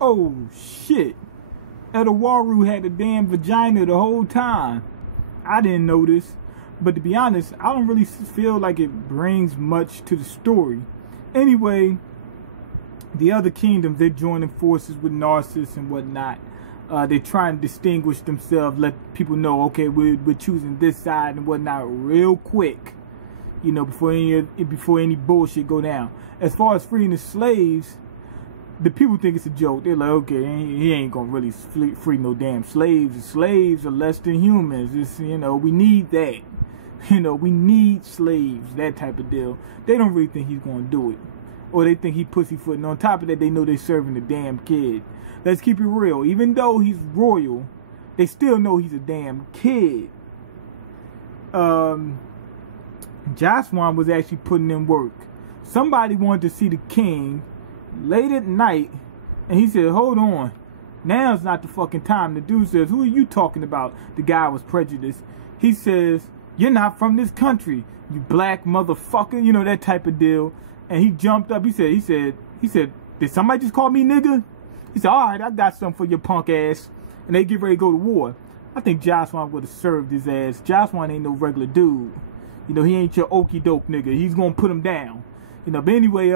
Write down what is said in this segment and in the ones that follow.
Oh shit. Edawaru had a damn vagina the whole time. I didn't know this. But to be honest, I don't really feel like it brings much to the story. Anyway, the other kingdoms, they're joining forces with Narcissus and whatnot. They're trying to distinguish themselves, let people know, okay, we're choosing this side and whatnot real quick. You know, before any bullshit go down. As far as freeing the slaves, the people think it's a joke. They're like, okay, he ain't gonna really free no damn slaves. The slaves are less than humans. It's, you know, we need that. You know, we need slaves, that type of deal. They don't really think he's gonna do it. Or they think he pussyfooting. On top of that, they know they're serving a damn kid. Let's keep it real. Even though he's royal, they still know he's a damn kid. Jaswan was actually putting in work. Somebody wanted to see the king late at night, and he said, hold on, now's not the fucking time. The dude says, who are you talking about? The guy was prejudiced. He says, you're not from this country, you black motherfucker, you know, that type of deal. And he jumped up. He said, did somebody just call me nigga? He said, all right, I got something for your punk ass. And they get ready to go to war. I think Jaswan would have served his ass. Jaswan ain't no regular dude. You know, he ain't your okie doke nigga. He's gonna put him down. You know, but anyway,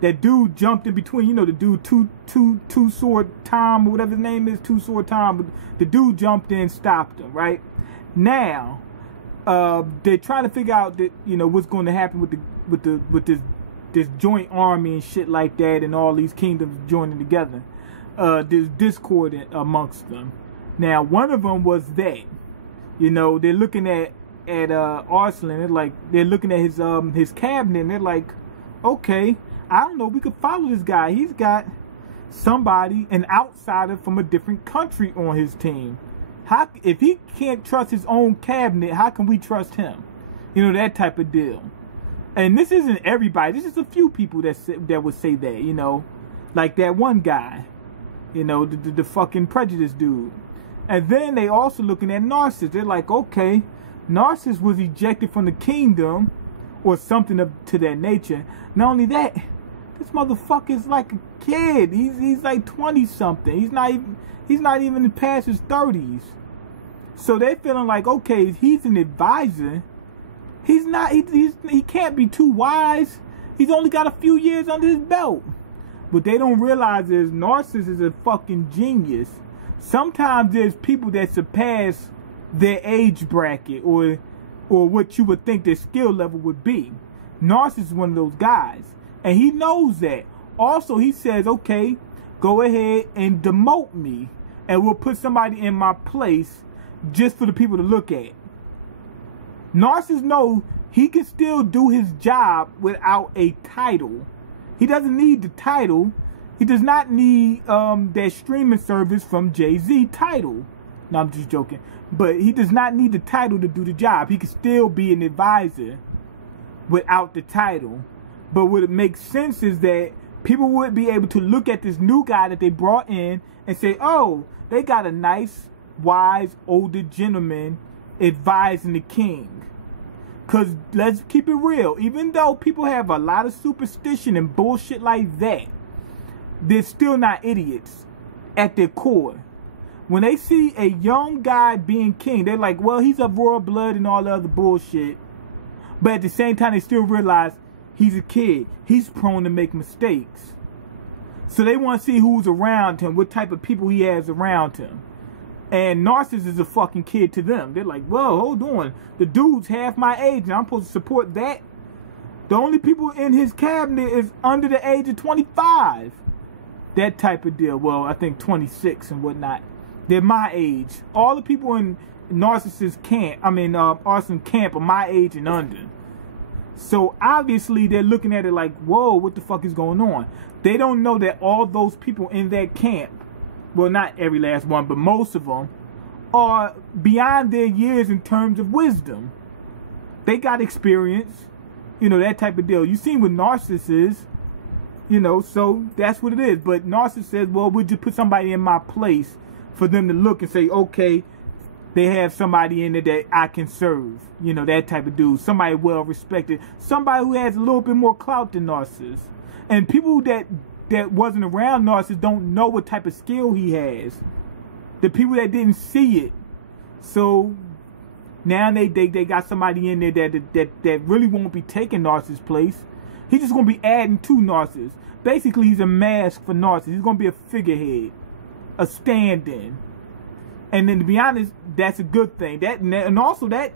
that dude jumped in between, you know, the dude two sword Tom, or whatever his name is, two sword Tom. But the dude jumped in and stopped him, right? Now, they're trying to figure out that, you know, what's going to happen with this joint army and shit like that, and all these kingdoms joining together. There's discord amongst them. Now, one of them was that, you know, they're looking at Arslan. They're looking at his cabinet, and they're like, okay, I don't know, we could follow this guy. He's got somebody, an outsider from a different country on his team. How, if he can't trust his own cabinet, how can we trust him? You know, that type of deal. And this isn't everybody. This is a few people that would say that, you know. Like that one guy. You know, the fucking prejudice dude. And then they also looking at Narcissus. They're like, okay, Narcissus was ejected from the kingdom, or something to that nature. Not only that, this motherfucker is like a kid. He's like 20 something. He's not even past his 30s. So they're feeling like, okay, he's an advisor. He's not. He can't be too wise. He's only got a few years under his belt. What they don't realize is Narcissus is a fucking genius. Sometimes there's people that surpass their age bracket or what you would think their skill level would be. Narcissus is one of those guys, and he knows that. Also, he says, okay, go ahead and demote me, and we'll put somebody in my place just for the people to look at. Narcissus knows he can still do his job without a title. He doesn't need the title. He does not need that streaming service from Jay-Z title. No, I'm just joking. But he does not need the title to do the job. He can still be an advisor without the title. But what it makes sense is that people would be able to look at this new guy that they brought in and say, oh, they got a nice, wise, older gentleman advising the king. Because let's keep it real. Even though people have a lot of superstition and bullshit like that, they're still not idiots at their core. When they see a young guy being king, they're like, well, he's of royal blood and all the other bullshit. But at the same time, they still realize he's a kid. He's prone to make mistakes. So they want to see who's around him, what type of people he has around him. And Narcissus is a fucking kid to them. They're like, whoa, hold on. The dude's half my age and I'm supposed to support that? The only people in his cabinet is under the age of 25. That type of deal. Well, I think 26 and whatnot. They're my age. All the people in Narcissus camp, Arslan camp are my age and under. So obviously they're looking at it like, whoa, what the fuck is going on? They don't know that all those people in that camp, well, not every last one, but most of them, are beyond their years in terms of wisdom. They got experience, you know, that type of deal. You seen what Narcissus is, you know, so that's what it is. But Narcissus says, well, we'll just put somebody in my place for them to look and say, okay, they have somebody in there that I can serve. You know, that type of dude. Somebody well respected. Somebody who has a little bit more clout than Narcissus. And people that that wasn't around Narcissus don't know what type of skill he has. The people that didn't see it. So now they got somebody in there that really won't be taking Narcissus' place. He's just gonna be adding to Narcissus. Basically, he's a mask for Narcissus. He's gonna be a figurehead, a stand-in. And then to be honest, that's a good thing. And also that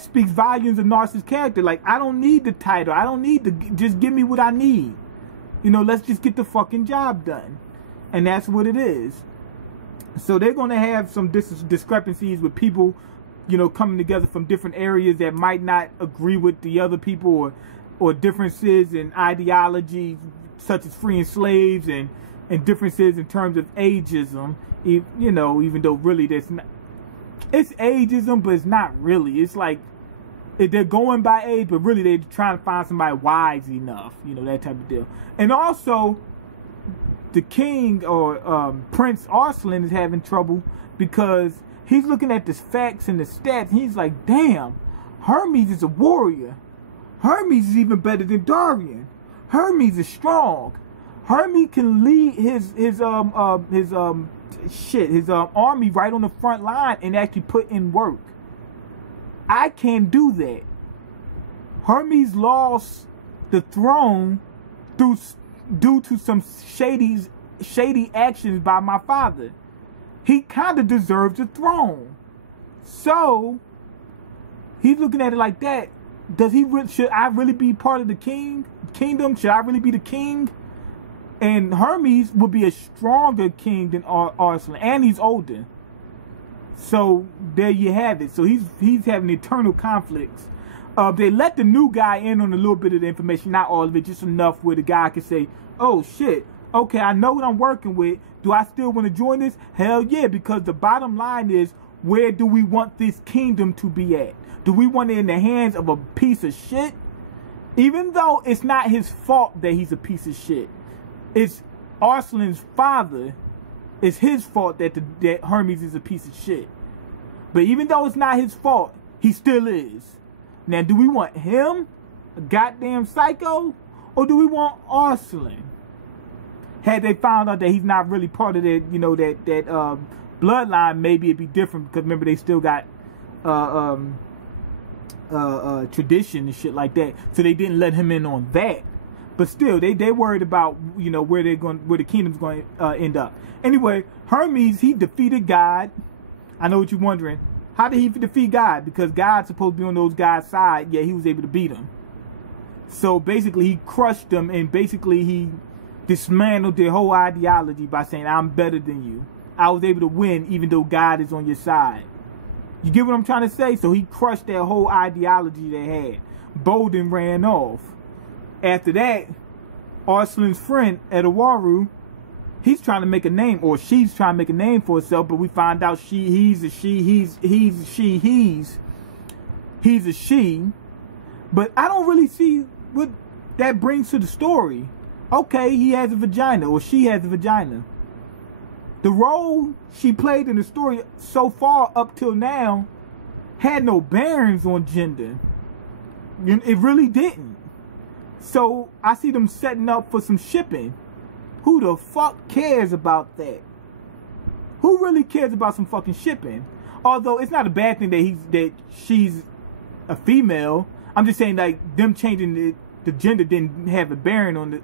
speaks volumes of Narcissus' character. Like, I don't need the title. I don't need to just give me what I need. You know, let's just get the fucking job done. And that's what it is. So they're going to have some discrepancies with people, you know, coming together from different areas that might not agree with the other people, or differences in ideology, such as freeing slaves, and differences in terms of ageism. You know, even though really it's ageism, but it's not really. It's like they're going by age, but really they're trying to find somebody wise enough. You know, that type of deal. And also, the king, or Prince Arslan, is having trouble because he's looking at the facts and the stats, and he's like, damn, Hermes is a warrior. Hermes is even better than Darian. Hermes is strong. Hermes can lead his army right on the front line and actually put in work. I can't do that. Hermes lost the throne due to some shady actions by my father. He kind of deserves the throne. So he's looking at it like that. Should I really be part of the kingdom? Should I really be the king? And Hermes would be a stronger king than Arslan, and he's older. So there you have it. So he's having eternal conflicts. They let the new guy in on a little bit of the information, not all of it, just enough where the guy can say, "Oh shit, okay, I know what I'm working with. Do I still want to join this? Hell yeah!" Because the bottom line is, where do we want this kingdom to be at? Do we want it in the hands of a piece of shit? Even though it's not his fault that he's a piece of shit. It's Arslan's father. It's his fault that Hermes is a piece of shit. But even though it's not his fault, he still is. Now, do we want him, a goddamn psycho, or do we want Arslan? Had they found out that he's not really part of that, you know, that bloodline, maybe it'd be different, because remember they still got tradition and shit like that, so they didn't let him in on that. But still, they worried about, you know, where the kingdom's going to end up. Anyway, Hermes, he defeated God. I know what you're wondering. How did he defeat God? Because God's supposed to be on those guys' side, yet he was able to beat them. So basically, he crushed them, and basically he dismantled their whole ideology by saying, "I'm better than you. I was able to win even though God is on your side." You get what I'm trying to say? So he crushed their whole ideology they had. Bolden ran off. After that, Arslan's friend, Edawaru, he's trying to make a name, or she's trying to make a name for herself, but we find out he's a she. But I don't really see what that brings to the story. Okay, he has a vagina, or she has a vagina. The role she played in the story so far up till now had no bearings on gender. It really didn't. So I see them setting up for some shipping. Who the fuck cares about that? Who really cares about some fucking shipping? Although it's not a bad thing that she's a female. I'm just saying, like, them changing the gender didn't have a bearing on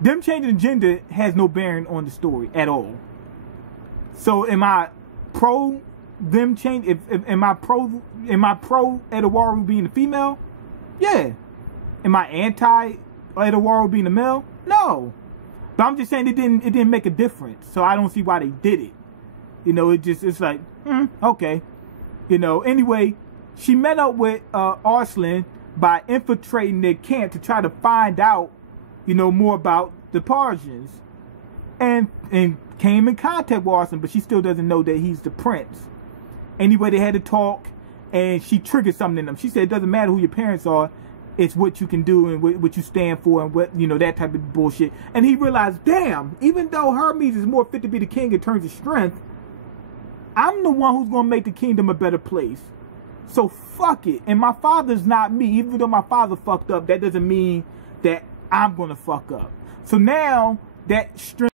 them changing the gender has no bearing on the story at all. So am I pro them change? Am I pro Edawaru being a female? Yeah. Am I anti Edawaru being a male? No. But I'm just saying it didn't make a difference. So I don't see why they did it. You know, it's like, okay. You know, anyway, she met up with Arslan by infiltrating their camp to try to find out, you know, more about the Persians. And came in contact with Arslan, but she still doesn't know that he's the prince. Anyway, they had to talk, and she triggered something in them. She said it doesn't matter who your parents are, it's what you can do and what you stand for, and what, you know, that type of bullshit. And he realized, damn, even though Hermes is more fit to be the king in terms of strength, I'm the one who's gonna make the kingdom a better place. So fuck it. And my father's not me. Even though my father fucked up, that doesn't mean that I'm gonna fuck up. So now that strength.